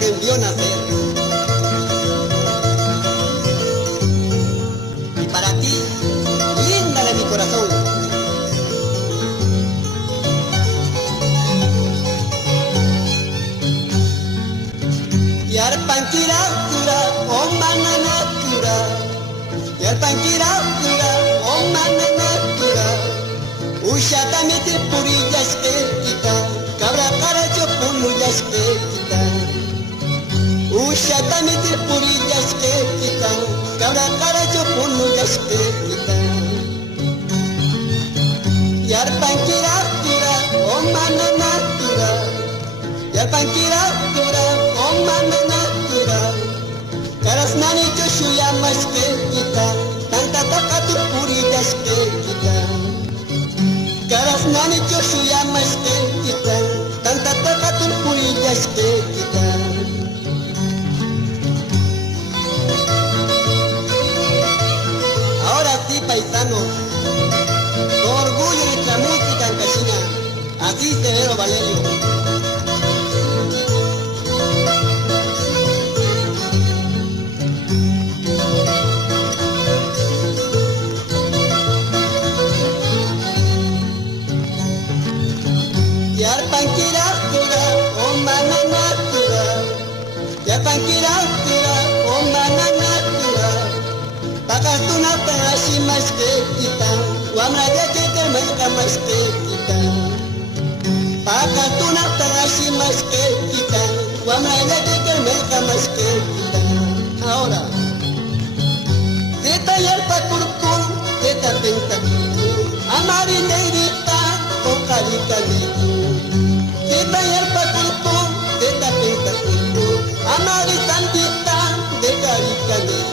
que vio nacer. Y para ti, linda de mi corazón. Yarpankira kura, oh manana kura. Yarpankira kura, oh manana kura. Ushata miti puri jaske kita, kabra karacho punu jaske kita. Ushata miti puri jaske kita, kabra karacho punu jaske kita. Yarpankira kura, oh manana kura. Yarpankira kura, oh manana kura. Karas nani choshuya maske kita, tanta takatu puri jaske kita. Karas nani choshuya maske kita, tanta takatu puri jaske kita. Ahora sí, paisanos, con orgullo nuestra música campesina, así Severo Valerio. Yarpankira kura, oh manana kura. Yarpankira kura, oh manana kura. Pakastuna tangashi maske kita, wamra jake mereka maske kita. Pakastuna tangashi maske kita, wamra jake mereka maske kita. Ahora, zeta yarpakurkur, zeta pentakur, amari negrita, kokali kaliku. Zeta yarpakurkur, zeta pentakur, amari santita, de kali kaliku.